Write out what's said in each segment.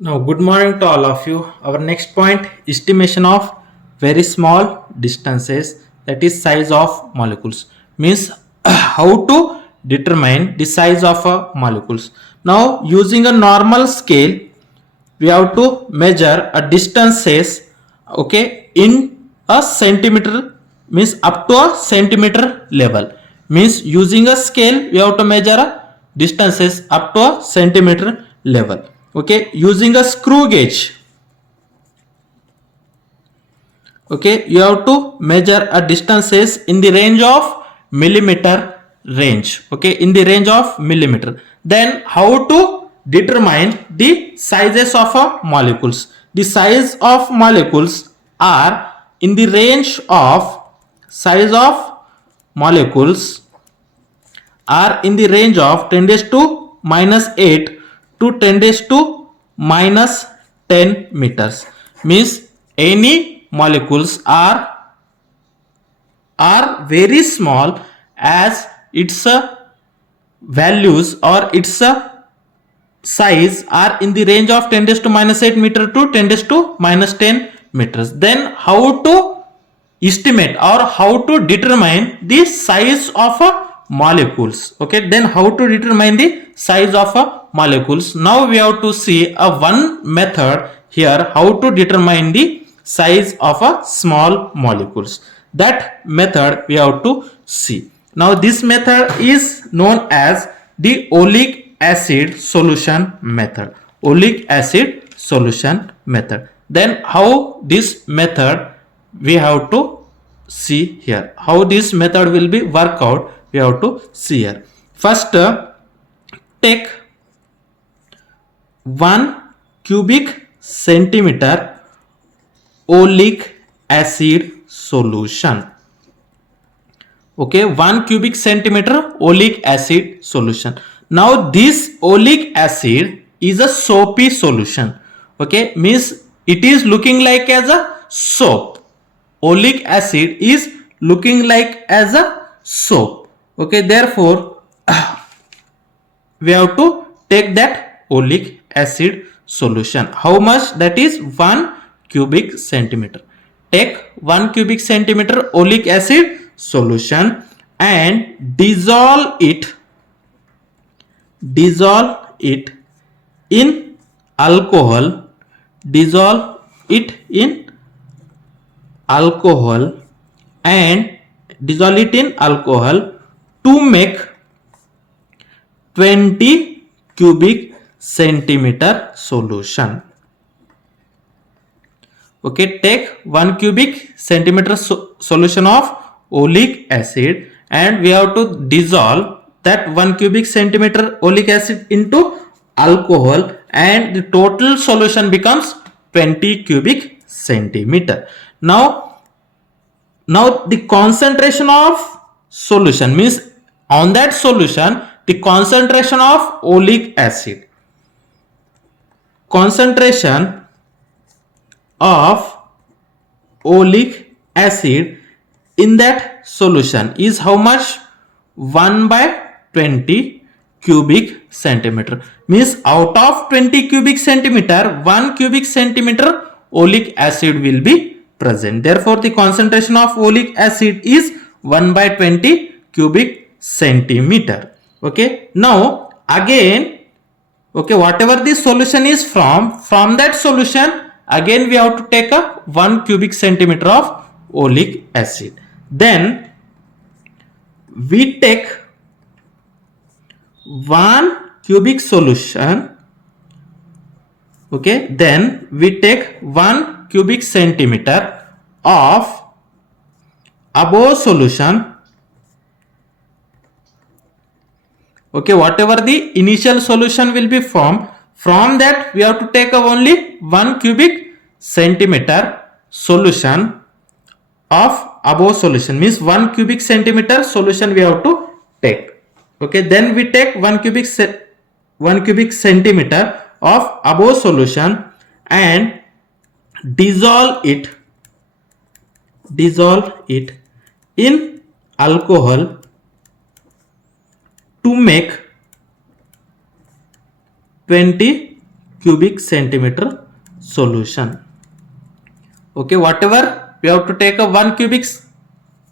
Now, good morning to all of you. Our next point, estimation of very small distances, that is size of molecules, means how to determine the size of molecules. Now, using a normal scale, we have to measure a distances, okay, in a centimeter, means up to a centimeter level. Means using a scale, we have to measure a distances up to a centimeter level. Okay, using a screw gauge, okay, you have to measure a distances in the range of millimeter range, okay, in the range of millimeter. Then how to determine the sizes of molecules? The size of molecules are in the range of size of molecules are in the range of 10 raised to minus 8 to 10 raised to minus 10 meters. Means any molecules are very small as its values or its size are in the range of 10 raised to minus 8 meter to 10 raised to minus 10 meters. Then how to estimate or how to determine the size of molecules? Okay, then how to determine the size of molecules? Now we have to see a one method here how to determine the size of a small molecules. That method we have to see. Now this method is known as the oleic acid solution method. Oleic acid solution method. Then how this method we have to see here? How this method will be work out, we have to see here. First, take 1 cubic centimeter oleic acid solution. Okay, 1 cubic centimeter oleic acid solution. Now this oleic acid is a soapy solution. Okay, means it is looking like as a soap. Oleic acid is looking like as a soap. Okay, therefore we have to take that oleic acid solution. How much? That is 1 cubic centimeter. Take 1 cubic centimeter oleic acid solution and dissolve it in alcohol. Dissolve it in alcohol and dissolve it in alcohol to make 20 cubic centimeter solution. Okay, take 1 cubic centimeter solution of oleic acid and we have to dissolve that 1 cubic centimeter oleic acid into alcohol and the total solution becomes 20 cubic centimeter. Now the concentration of solution, means on that solution the concentration of oleic acid, concentration of oleic acid in that solution is how much? 1 by 20 cubic centimeter. Means out of 20 cubic centimeter, 1 cubic centimeter oleic acid will be present. Therefore the concentration of oleic acid is 1 by 20 cubic centimeter. Okay, now again, okay, whatever the solution is from that solution again we have to take a 1 cubic centimeter of oleic acid. Then we take 1 cubic solution. Okay, then we take 1 cubic centimeter of above solution. Okay, whatever the initial solution will be from that we have to take only 1 cubic centimeter solution of above solution, means 1 cubic centimeter solution we have to take. Okay, then we take 1 cubic centimeter of above solution and dissolve it in alcohol to make 20 cubic centimeter solution. Okay, whatever we have to take a 1 cubic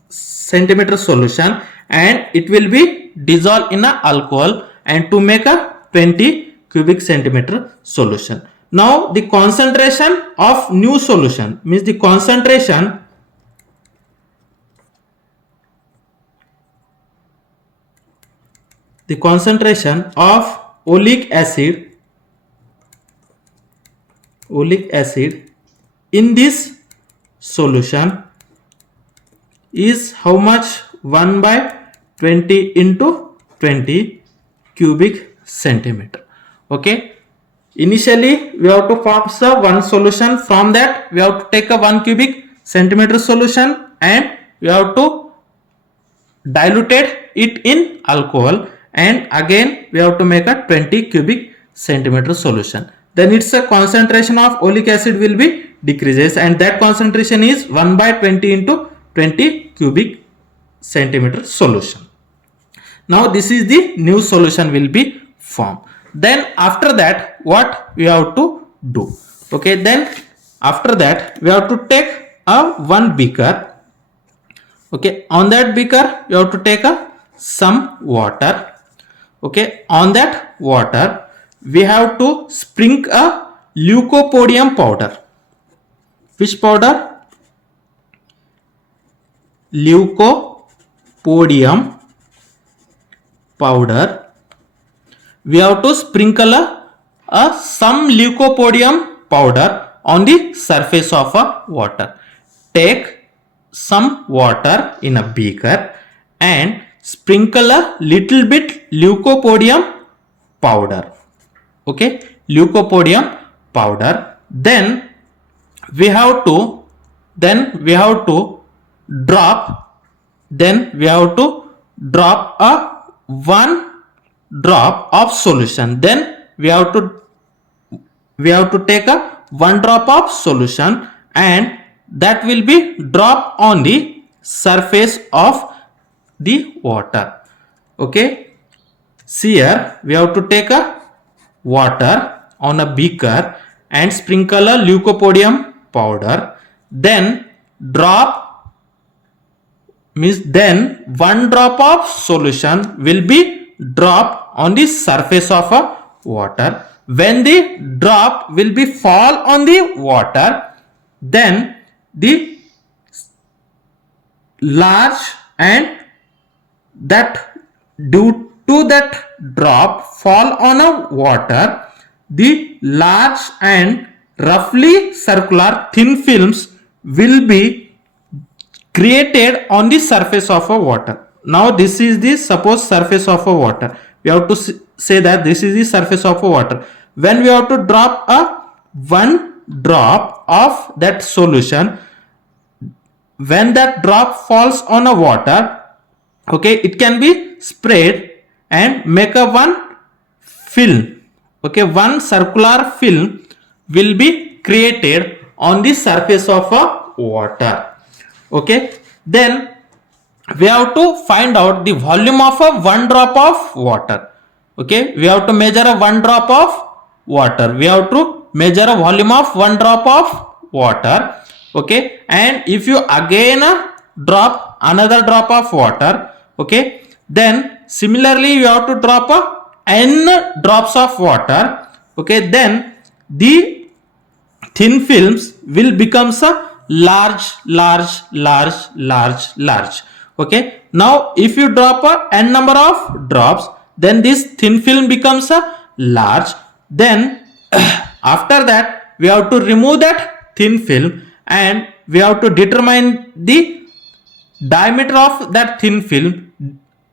centimeter solution and it will be dissolved in a alcohol and to make a 20 cubic centimeter solution. Now the concentration of new solution means the concentration of oleic acid in this solution is how much? 1 by 20 into 20 cubic centimeter. Okay, initially we have to form one solution. From that we have to take a 1 cubic centimeter solution and we have to dilute it in alcohol and again we have to make a 20 cubic centimeter solution. Then its a concentration of oleic acid will be decreases and that concentration is 1 by 20 into 20 cubic centimeter solution. Now this is the new solution will be formed. Then after that what we have to do? Okay, then after that we have to take a one beaker. Okay, on that beaker you have to take a some water. Okay, on that water we have to sprinkle a leucopodium powder. Which powder? Leucopodium powder. We have to sprinkle some leucopodium powder on the surface of a water. Take some water in a beaker and sprinkle a little bit leucopodium powder. Okay, leucopodium powder. Then we have to drop a 1 drop of solution. Then we have to take a 1 drop of solution and that will be dropped on the surface of the water. Okay, see here we have to take a water on a beaker and sprinkle a leucopodium powder, then then 1 drop of solution will be dropped on the surface of a water. When the drop will be fall on the water, then the large and that due to that drop fall on a water, the large and roughly circular thin films will be created on the surface of a water. Now this is the suppose surface of a water. We have to say that this is the surface of a water. When we have to drop a 1 drop of that solution, when that drop falls on a water, okay, it can be sprayed and make a one film. Okay, one circular film will be created on the surface of a water. Okay, then we have to find out the volume of a 1 drop of water. Okay, we have to measure a 1 drop of water. We have to measure a volume of 1 drop of water. Okay, and if you again drop another drop of water, okay, then similarly you have to drop a n drops of water. Okay, then the thin films will become a large. Okay, now if you drop a n number of drops, then this thin film becomes a large. Then after that we have to remove that thin film and we have to determine the diameter of that thin film.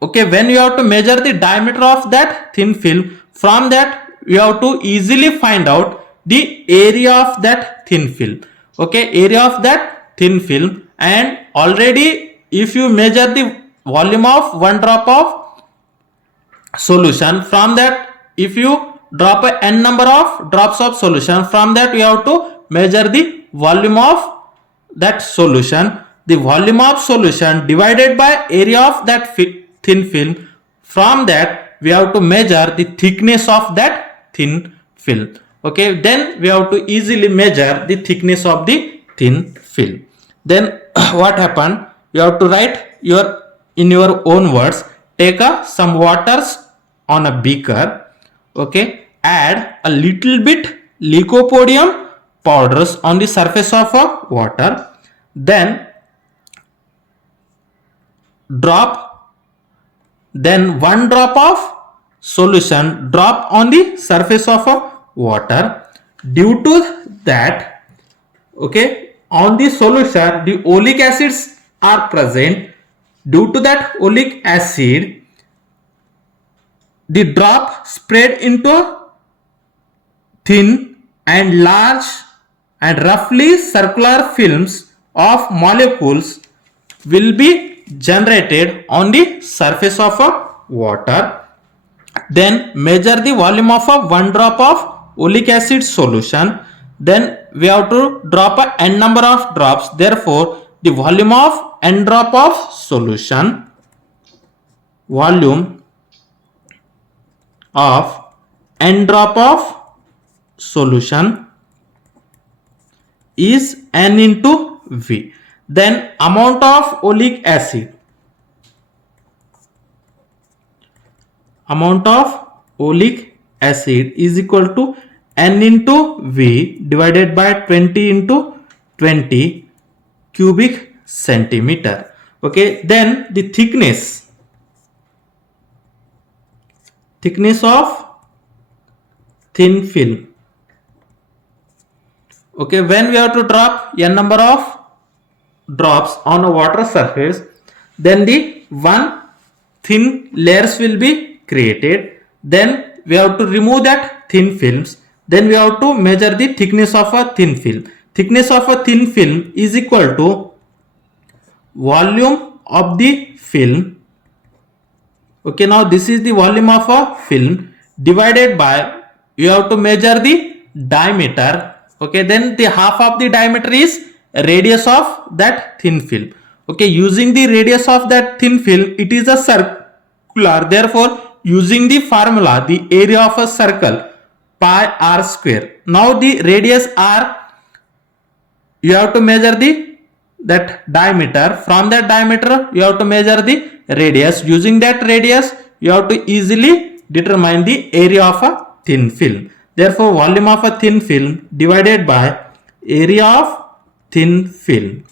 Okay, when you have to measure the diameter of that thin film, from that you have to easily find out the area of that thin film. Okay, area of that thin film, and already if you measure the volume of 1 drop of solution, from that if you drop a n number of drops of solution, from that you have to measure the volume of that solution. The volume of solution divided by area of that thin film, from that we have to measure the thickness of that thin film. Okay, then we have to easily measure the thickness of the thin film. Then what happened? You have to write in your own words. Take some waters on a beaker. Okay, add a little bit lycopodium powders on the surface of a water. Then one drop of solution drop on the surface of a water. Due to that, okay, on the solution the oleic acids are present. Due to that oleic acid, the drop spread into thin and large and roughly circular films of molecules will be generated on the surface of a water. Then measure the volume of a one drop of oleic acid solution. Then we have to drop a n number of drops. Therefore, the volume of n drop of solution, volume of n drop of solution is n into V. Then amount of oleic acid, is equal to n into V divided by 20 into 20 cubic centimeter. Okay, then the thickness of thin film. Okay, when we have to drop n number of drops on a water surface, then the one thin layers will be created. Then we have to remove that thin films. Then we have to measure the thickness of a thin film. Thickness of a thin film is equal to volume of the film. Okay, now this is the volume of a film divided by, you have to measure the diameter. Okay, then the half of the diameter is radius of that thin film. Okay, using the radius of that thin film, it is a circular. Therefore, using the formula, the area of a circle, pi r square. Now the radius r, you have to measure that diameter. From that diameter, you have to measure the radius. Using that radius, you have to easily determine the area of a thin film. Therefore, volume of a thin film divided by area of thin film.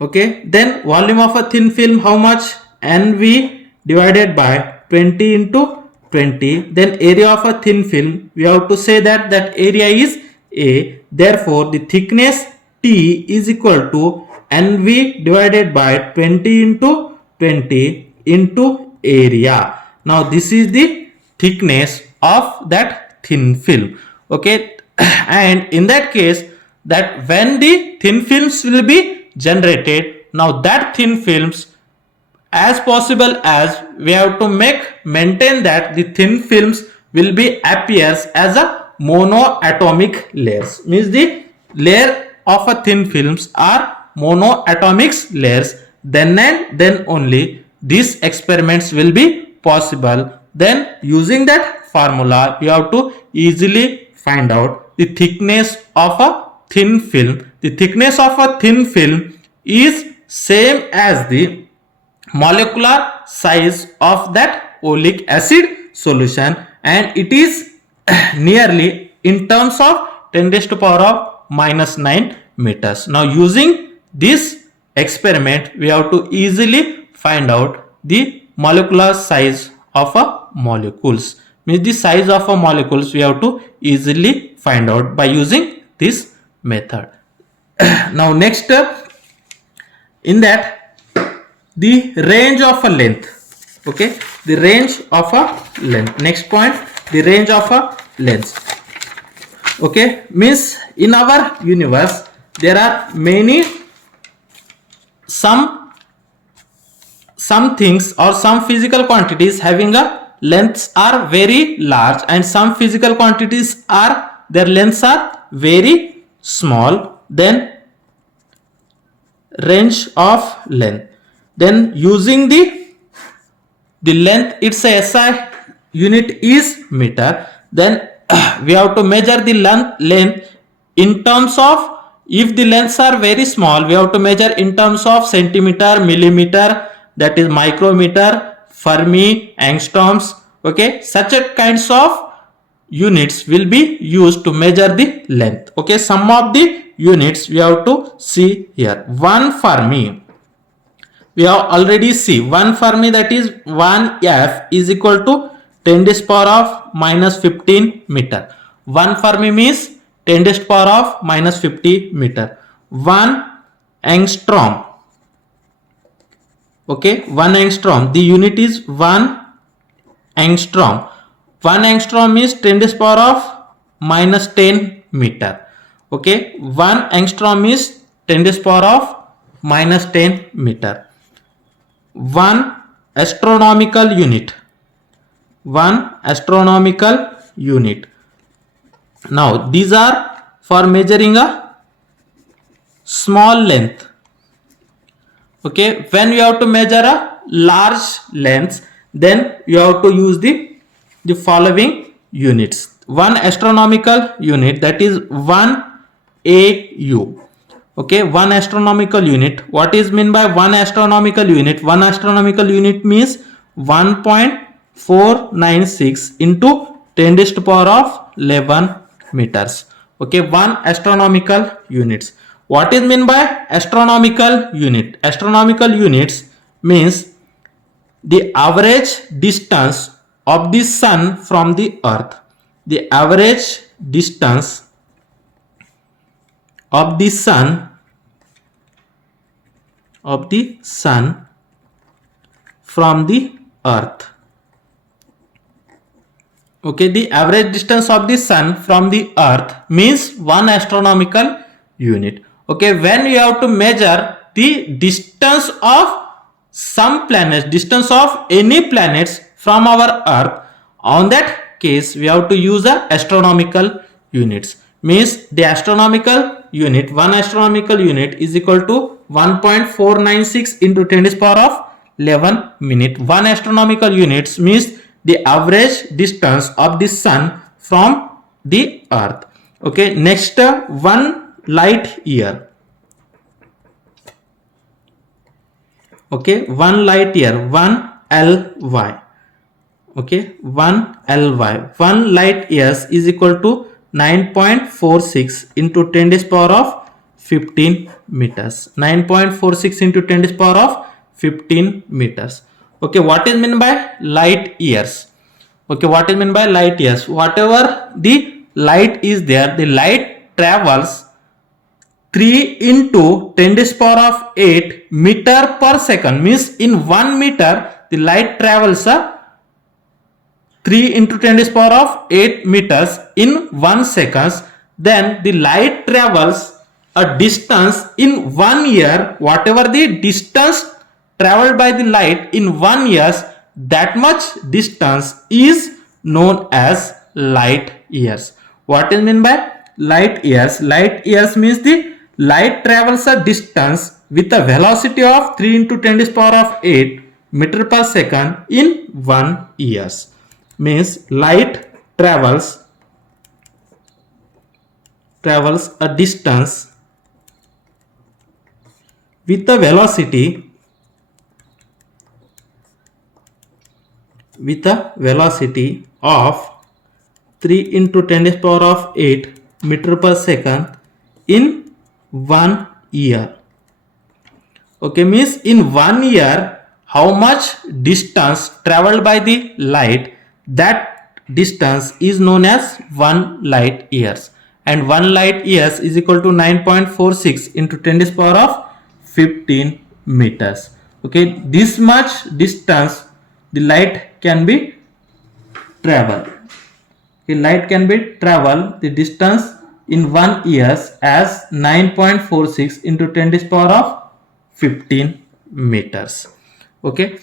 Okay, then volume of a thin film, how much? NV divided by 20 into 20. Then area of a thin film, we have to say that area is A. Therefore, the thickness T is equal to NV divided by 20 into 20 into area. Now, this is the thickness of that thin film. Okay, and in that case, that when the thin films will be generated, now that thin films, as possible as we have to maintain that the thin films will be appears as a monoatomic layers. Means the layer of a thin films are monoatomic layers. Then and then only these experiments will be possible. Then using that formula, you have to easily find out the thickness of a thin film. The thickness of a thin film is same as the molecular size of that oleic acid solution, and it is nearly in terms of 10 raised to power of minus 9 meters. Now, using this experiment, we have to easily find out the molecular size of a molecules. Means the size of a molecules we have to easily find out by using this method. Now, next, in that, the range of a length. Okay, the range of a length. Next point, the range of a length. Okay, means in our universe there are many some things or some physical quantities having a lengths are very large, and some physical quantities are their lengths are very small. Then range of length. Then using the length, it's a SI unit is meter. Then we have to measure the length in terms of, if the lengths are very small, we have to measure in terms of centimeter, millimeter, that is micrometer, Fermi, angstroms. Okay, such a kinds of units will be used to measure the length. Okay, some of the units we have to see here. 1 Fermi, we have already see 1 Fermi, that is 1 F is equal to 10 to the power of minus 15 meter. 1 Fermi means 10 to the power of minus 50 meter. 1 angstrom. Okay, 1 angstrom, the unit is 1 angstrom. 1 angstrom is 10 to the power of minus 10 meter. Okay, 1 angstrom is 10 to the power of minus 10 meter. 1 astronomical unit. 1 astronomical unit. Now these are for measuring a small length. Okay, when you have to measure a large length, then you have to use the following units. 1 astronomical unit, that is 1 AU. Okay, 1 astronomical unit. What is meant by 1 astronomical unit? 1 astronomical unit means 1.496 into 10 to the power of 11 meters. Okay, 1 astronomical units. What is meant by astronomical unit? Astronomical units means the average distance of the sun from the earth. The average distance of the sun from the earth. Okay, the average distance of the sun from the earth means 1 astronomical unit. Okay, when you have to measure the distance of some planets, distance of any planets from our earth, on that case we have to use a astronomical units. Means the astronomical unit, 1 astronomical unit is equal to 1.496 into 10 to the power of 11 minute. 1 astronomical units means the average distance of the sun from the earth. Okay, next 1 light year. Okay, 1 light year, 1 LY. Okay, 1 LY. 1 light years is equal to 9.46 into 10 to the power of 15 meters. 9.46 into 10 to the power of 15 meters. Okay, what is meant by light years? Okay, what is meant by light years? Whatever the light is there, the light travels 3 into 10 to the power of 8 meter per second. Means in 1 meter the light travels 3 into 10 to the power of 8 meters in 1 second. Then the light travels a distance in 1 year. Whatever the distance traveled by the light in 1 year, that much distance is known as light years. What is meant by light years? Light years means the light travels a distance with a velocity of 3 into 10 to the power of 8 meter per second in 1 years. Means light travels a distance with a velocity of 3 into 10 to the power of 8 meter per second in 1 year. Okay, means in 1 year how much distance traveled by the light, that distance is known as 1 light years. And 1 light years is equal to 9.46 into 10 to the power of 15 meters. Okay, this much distance the light can be travel. Okay, light can be travel the distance in 1 years as 9.46 into 10 to the power of 15 meters. Okay,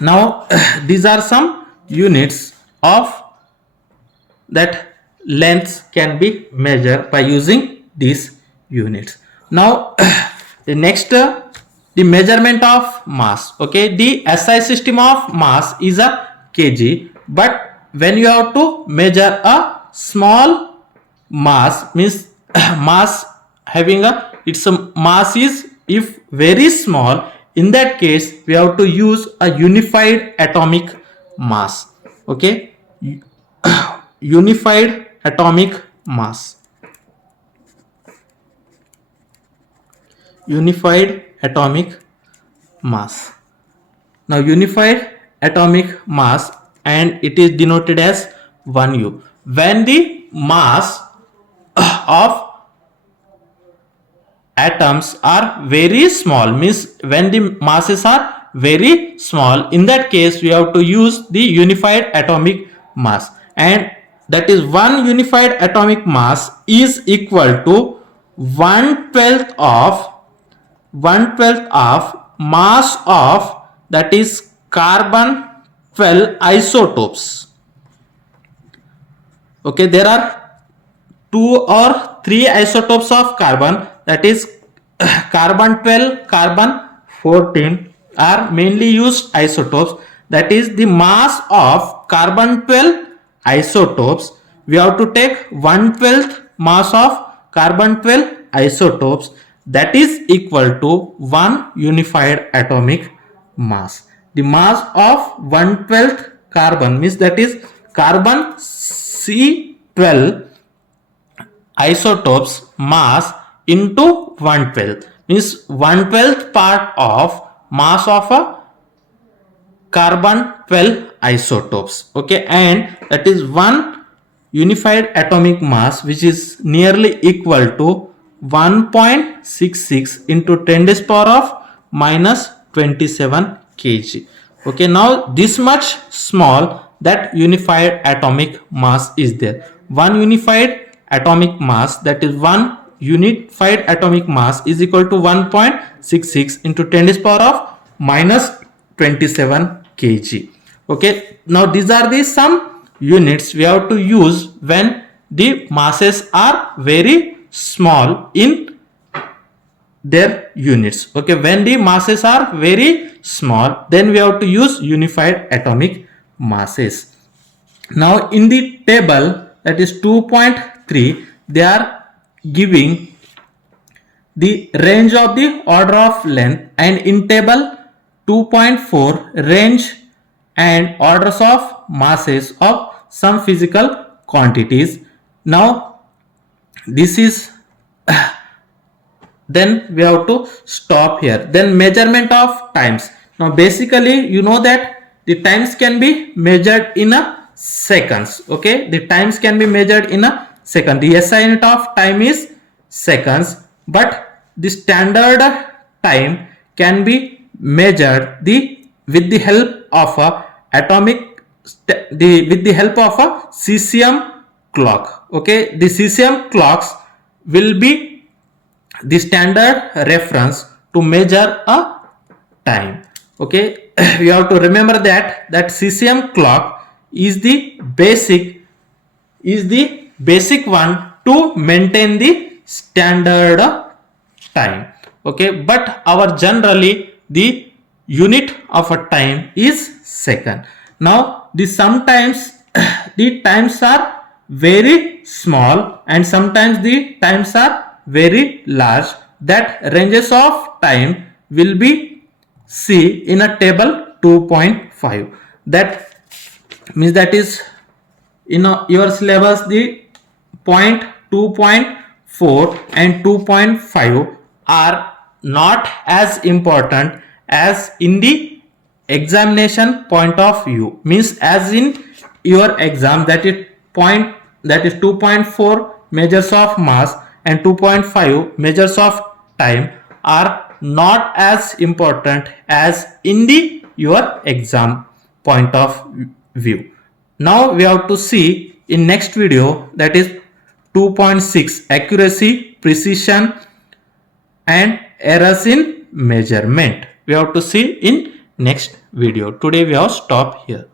now these are some units of that lengths can be measured by using these units. Now the next the measurement of mass. Okay, the SI system of mass is a kg, but when you have to measure a small mass means mass having a its a mass is if very small, in that case we have to use a unified atomic mass. Okay, unified atomic mass, unified atomic mass. Now unified atomic mass, and it is denoted as 1U. When the mass of atoms are very small, means when the masses are very small, in that case we have to use the unified atomic mass, and that is 1 unified atomic mass is equal to 1/12 of 1/12 of mass of, that is carbon 12 isotopes. Okay, there are 2 or 3 isotopes of carbon, that is carbon 12, carbon 14 are mainly used isotopes. That is the mass of carbon 12 isotopes, we have to take 1/12 mass of carbon 12 isotopes, that is equal to 1 unified atomic mass. The mass of 1/12 carbon means that is carbon C12 isotopes mass into 1/12 means 1/12 part of mass of a carbon 12 isotopes. Okay, and that is 1 unified atomic mass, which is nearly equal to 1.66 into 10 to the power of minus 27 kg. Okay, now this much small that unified atomic mass is there. 1 unified atomic mass, that is 1 unified atomic mass is equal to 1.66 into 10 to the power of minus 27 kg. Okay, now these are the some units we have to use when the masses are very small in their units. Okay, when the masses are very small, then we have to use unified atomic masses. Now in the table, that is 2.3, they are giving the range of the order of length, and in table 2.4 range and orders of masses of some physical quantities. Now this is then we have to stop here. Then measurement of times. Now basically you know that the times can be measured in a seconds. Okay, the times can be measured in a second. The SI unit of time is seconds, but the standard time can be measured with the help of a with the help of a cesium clock. Okay, the cesium clocks will be the standard reference to measure a time. Okay, you have to remember that cesium clock is the basic one to maintain the standard time. Okay, but our generally the unit of a time is second. Now the sometimes the times are very small and sometimes the times are very large. That ranges of time will be see in a table 2.5. That means that is in your syllabus the point 2.4 and 2.5 are not as important as in the examination point of view. Means as in your exam, that is 2.4 measures of mass and 2.5 measures of time are not as important as in the your exam point of view. Now we have to see in next video, that is 2.6 accuracy, precision and errors in measurement. We have to see in next video. Today we have stopped here.